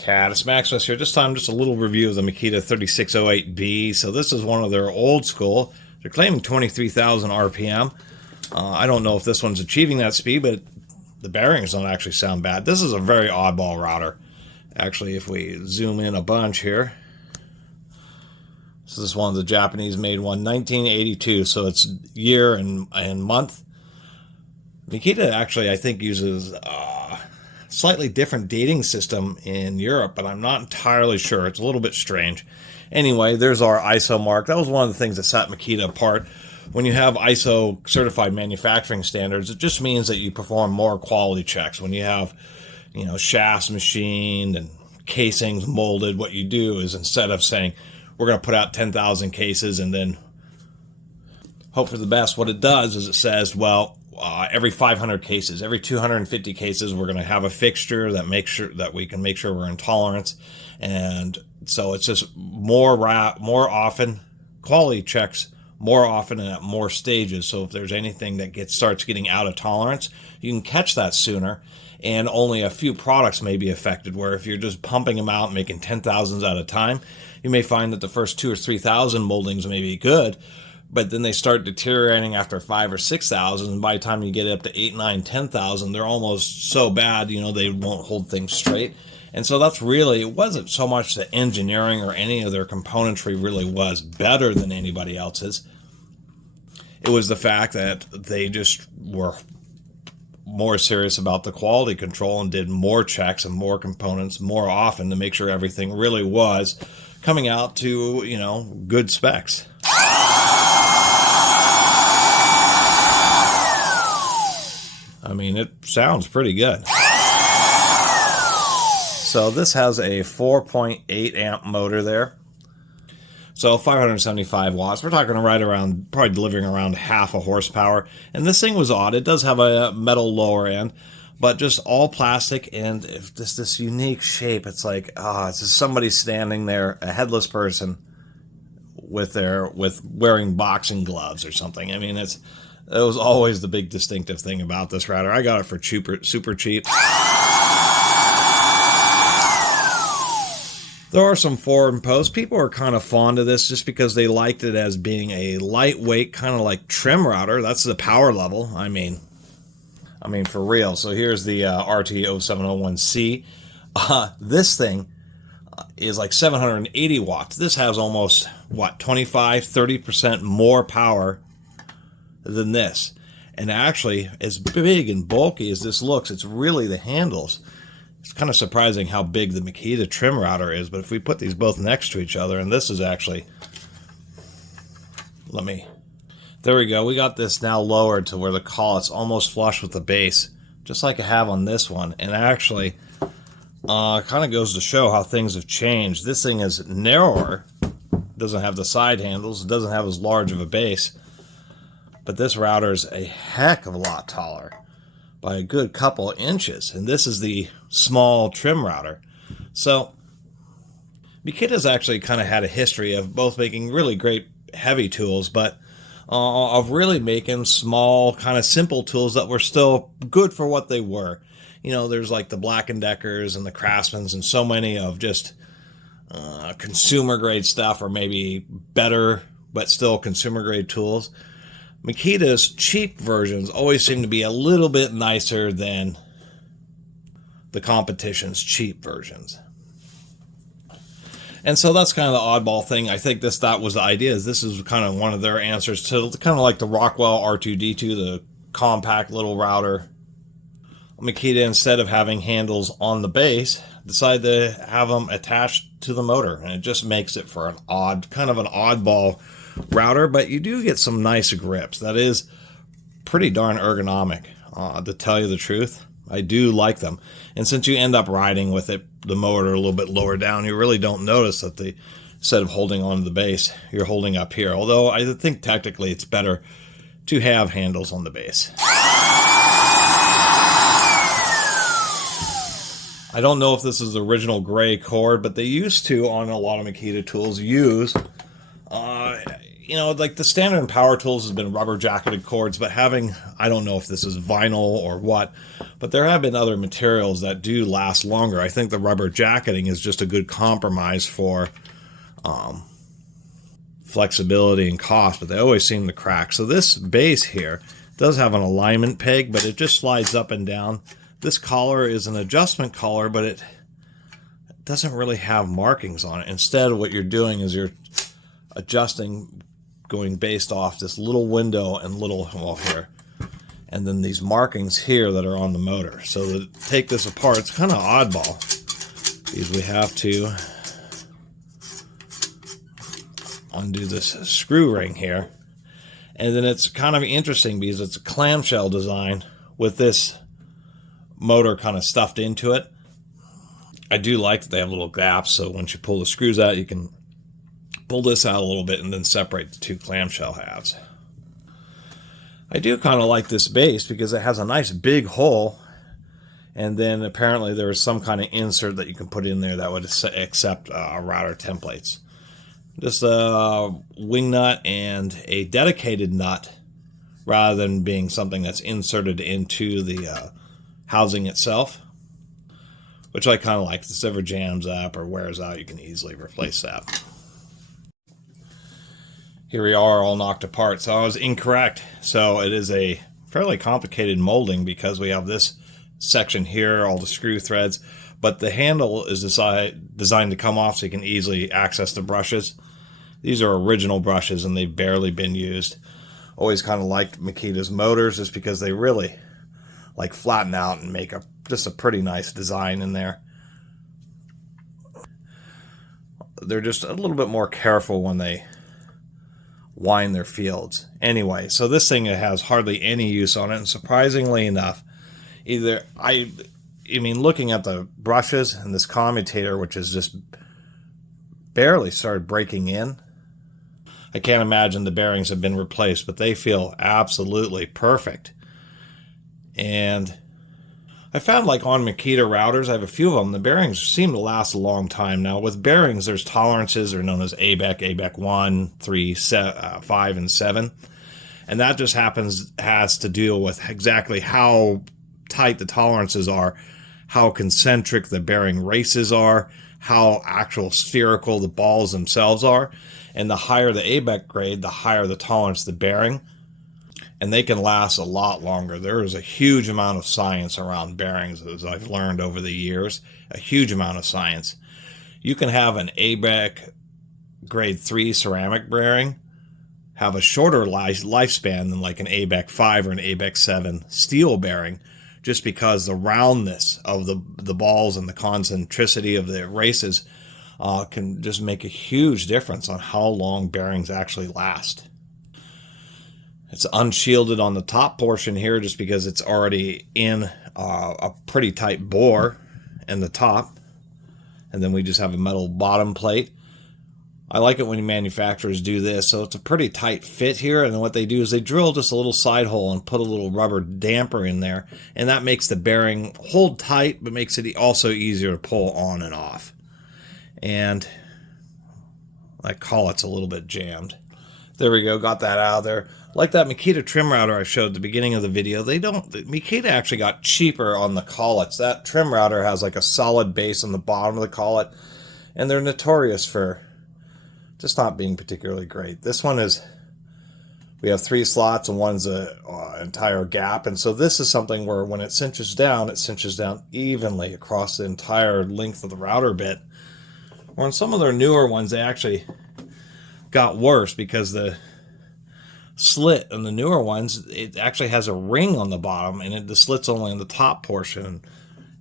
Catus, Maximus here. This time, just a little review of the Makita 3608B. So this is one of their old school. They're claiming 23,000 RPM. I don't know if this one's achieving that speed, but the bearings don't actually sound bad. This is a very oddball router. Actually, if we zoom in a bunch here, this is one of the Japanese-made one, 1982. So it's year and month. Makita actually, I think, uses slightly different dating system in Europe, but I'm not entirely sure. It's a little bit strange. Anyway, there's our ISO mark. That was one of the things that set Makita apart. When you have ISO certified manufacturing standards, it just means that you perform more quality checks. When you have, you know, shafts machined and casings molded, what you do is, instead of saying we're going to put out 10,000 cases and then hope for the best, what it does is it says, well, every 500 cases, every 250 cases, we're going to have a fixture that makes sure that we can make sure we're in tolerance. And so it's just more often, quality checks more often and at more stages. So if there's anything that starts getting out of tolerance, you can catch that sooner, and only a few products may be affected, where if you're just pumping them out, making 10,000s at a time, you may find that the first 2,000 or 3,000 moldings may be good, but then they start deteriorating after 5,000 or 6,000, and by the time you get up to 8,000, 9,000, 10,000, they're almost so bad, you know, they won't hold things straight. And so that's really, it wasn't so much the engineering or any of their componentry really was better than anybody else's. It was the fact that they just were more serious about the quality control and did more checks and more components more often to make sure everything really was coming out to, you know, good specs. I mean, it sounds pretty good. So this has a 4.8 amp motor there. So 575 watts. We're talking right around, probably delivering around half a horsepower. And this thing was odd. It does have a metal lower end, but just all plastic, and this unique shape. It's like, it's just somebody standing there, a headless person with wearing boxing gloves or something. I mean, it was always the big distinctive thing about this router. I got it for super cheap. There are some forum posts. People are kind of fond of this just because they liked it as being a lightweight, kind of like trim router. That's the power level. I mean, for real. So here's the RT0701C. This thing is like 780 watts. This has almost, 25-30% more power than this. And actually, as big and bulky as this looks, it's really the handles. It's kind of surprising how big the Makita trim router is, but if we put these both next to each other, and this is actually, there we go. We got this now lowered to where the collet's almost flush with the base, just like I have on this one. And actually, kind of goes to show how things have changed. This thing is narrower, doesn't have the side handles, it doesn't have as large of a base, but this router is a heck of a lot taller by a good couple inches, and this is the small trim router. So Makita's actually kind of had a history of both making really great heavy tools, but of really making small, kind of simple tools that were still good for what they were. You know, there's like the Black & Deckers and the Craftsmans and so many of just consumer grade stuff, or maybe better but still consumer grade tools. Makita's cheap versions always seem to be a little bit nicer than the competition's cheap versions. And so that's kind of the oddball thing. I think that was the idea. This is kind of one of their answers to kind of like the Rockwell R2D2, the compact little router. Makita, instead of having handles on the base, decided to have them attached to the motor. And it just makes it for an oddball router, but you do get some nice grips. That is pretty darn ergonomic, to tell you the truth. I do like them. And since you end up riding with it, the motor a little bit lower down, you really don't notice that instead of holding onto the base, you're holding up here. Although I think technically it's better to have handles on the base. I don't know if this is the original gray cord, but they used to, on a lot of Makita tools, use you know, like the standard in power tools has been rubber jacketed cords, but having, I don't know if this is vinyl or what, but there have been other materials that do last longer. I think the rubber jacketing is just a good compromise for flexibility and cost, but they always seem to crack. So this base here does have an alignment peg, but it just slides up and down. This collar is an adjustment collar, but it doesn't really have markings on it. Instead, what you're doing is you're adjusting, going based off this little window and little, well, here, and then these markings here that are on the motor. So to take this apart, it's kind of oddball, because we have to undo this screw ring here. And then it's kind of interesting because it's a clamshell design with this motor kind of stuffed into it. I do like that they have little gaps, so once you pull the screws out, you can pull this out a little bit and then separate the two clamshell halves. I do kind of like this base because it has a nice big hole, and then apparently there is some kind of insert that you can put in there that would accept router templates. Just a wing nut and a dedicated nut rather than being something that's inserted into the housing itself, which I kind of like. If this ever jams up or wears out, you can easily replace that. Here we are, all knocked apart. So I was incorrect. So it is a fairly complicated molding because we have this section here, all the screw threads, but the handle is designed to come off so you can easily access the brushes. These are original brushes and they've barely been used. Always kind of liked Makita's motors just because they really like flatten out and make just a pretty nice design in there. They're just a little bit more careful when they wind their fields. Anyway, so this thing has hardly any use on it, and surprisingly enough, I mean, looking at the brushes and this commutator, which has just barely started breaking in, I can't imagine the bearings have been replaced, but they feel absolutely perfect. And I found, like, on Makita routers, I have a few of them, the bearings seem to last a long time. Now, with bearings, there's tolerances. They're known as ABEC 1, 3, 5, and 7. And that just has to deal with exactly how tight the tolerances are, how concentric the bearing races are, how actual spherical the balls themselves are. And the higher the ABEC grade, the higher the tolerance of the bearing. And they can last a lot longer. There is a huge amount of science around bearings, as I've learned over the years. A huge amount of science. You can have an ABEC grade 3 ceramic bearing have a shorter lifespan than like an ABEC 5 or an ABEC 7 steel bearing, just because the roundness of the balls and the concentricity of the races can just make a huge difference on how long bearings actually last. It's unshielded on the top portion here just because it's already in a pretty tight bore in the top. And then we just have a metal bottom plate. I like it when manufacturers do this. So it's a pretty tight fit here. And then what they do is they drill just a little side hole and put a little rubber damper in there. And that makes the bearing hold tight, but makes it also easier to pull on and off. And I call it's a little bit jammed. There we go, got that out of there. Like that Makita trim router I showed at the beginning of the video, Makita actually got cheaper on the collets. That trim router has like a solid base on the bottom of the collet, and they're notorious for just not being particularly great. This one is, we have 3 slots and one's an entire gap, and so this is something where when it cinches down evenly across the entire length of the router bit. Or in some of their newer ones, they actually got worse because the slit on the newer ones, it actually has a ring on the bottom, and the slit's only in the top portion.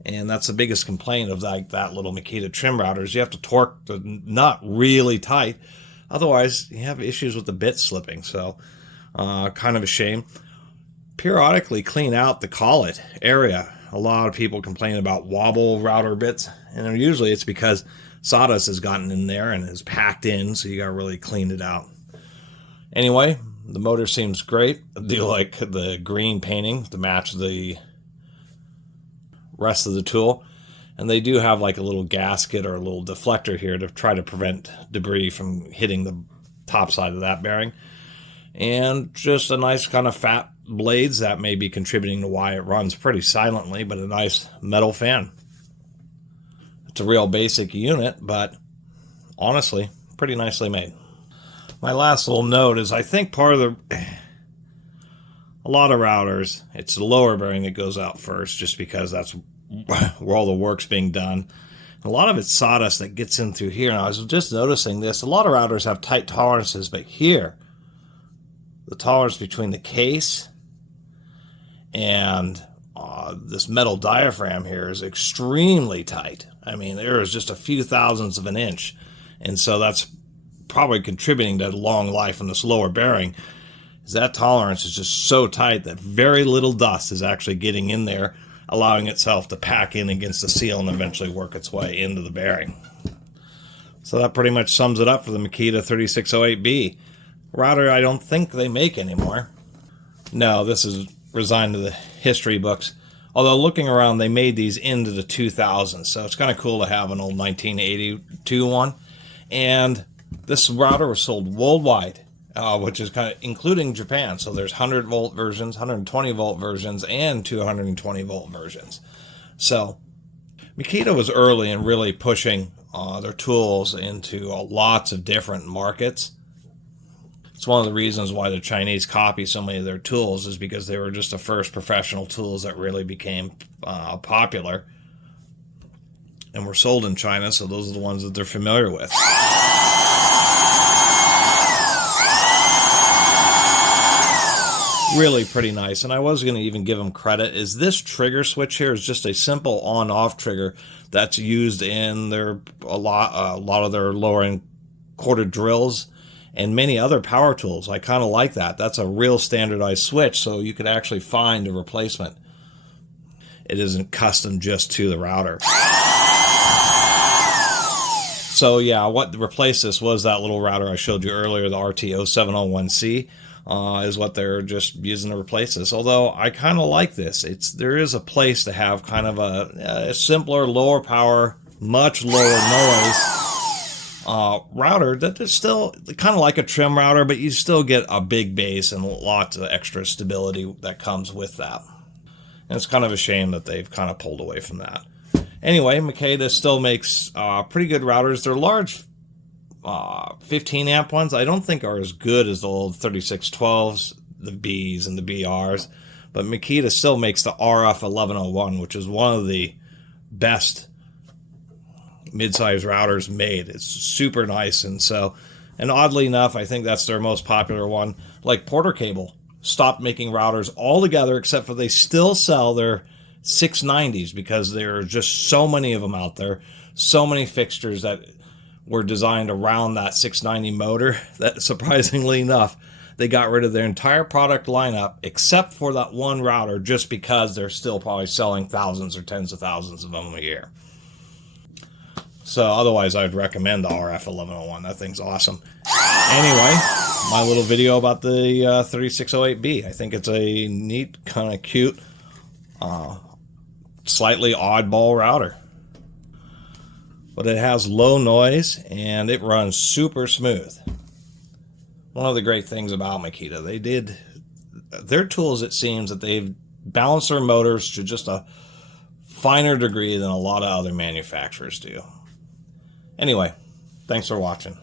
And that's the biggest complaint of like that little Makita trim routers. You have to torque the nut really tight, otherwise you have issues with the bit slipping. So kind of a shame. Periodically clean out the collet area. A lot of people complain about wobble router bits, and usually it's because sawdust has gotten in there and is packed in, so you got to really clean it out. Anyway, the motor seems great. I do like the green painting to match the rest of the tool. And they do have like a little gasket or a little deflector here to try to prevent debris from hitting the top side of that bearing. And just a nice kind of fat blades that may be contributing to why it runs pretty silently, but a nice metal fan. It's a real basic unit, but honestly, pretty nicely made. My last little note is I think part of a lot of routers, it's the lower bearing that goes out first, just because that's where all the work's being done. A lot of it's sawdust that gets in through here. And I was just noticing this. A lot of routers have tight tolerances, but here, the tolerance between the case and this metal diaphragm here is extremely tight. I mean, there is just a few thousandths of an inch. And so that's probably contributing to long life on this lower bearing. Is that tolerance is just so tight that very little dust is actually getting in there, allowing itself to pack in against the seal and eventually work its way into the bearing. So that pretty much sums it up for the Makita 3608B. Router I don't think they make anymore. No, this is resigned to the history books. Although looking around, they made these into the 2000s, so it's kind of cool to have an old 1982 one. And this router was sold worldwide, which is kind of including Japan. So there's 100 volt versions, 120 volt versions, and 220 volt versions. So Makita was early in really pushing their tools into lots of different markets. It's one of the reasons why the Chinese copy so many of their tools, is because they were just the first professional tools that really became popular and were sold in China, so those are the ones that they're familiar with. Really pretty nice. And I was going to even give them credit, is this trigger switch here is just a simple on-off trigger that's used in a lot of their lower-end corded drills and many other power tools. I kind of like that. That's a real standardized switch, so you could actually find a replacement. It isn't custom just to the router. So yeah, what replaced this was that little router I showed you earlier, the RT0701C, is what they're just using to replace this. Although I kind of like this. There is a place to have kind of a simpler, lower power, much lower noise router that is still kind of like a trim router, but you still get a big bass and lots of extra stability that comes with that. And it's kind of a shame that they've kind of pulled away from that. Anyway, Makita still makes pretty good routers. They're large 15 amp ones. I don't think are as good as the old 3612s, the Bs and the BRs, but Makita still makes the RF1101, which is one of the best mid-size routers made. It's super nice. And oddly enough, I think that's their most popular one. Like Porter Cable stopped making routers altogether, except for they still sell their 690s, because there are just so many of them out there, so many fixtures that were designed around that 690 motor that, surprisingly enough, they got rid of their entire product lineup except for that one router, just because they're still probably selling thousands or tens of thousands of them a year. So otherwise, I'd recommend the RF1101. That thing's awesome. Anyway, my little video about the 3608B. I think it's a neat, kind of cute, slightly oddball router. But it has low noise and it runs super smooth. One of the great things about Makita, their tools, it seems that they've balanced their motors to just a finer degree than a lot of other manufacturers do. Anyway, thanks for watching.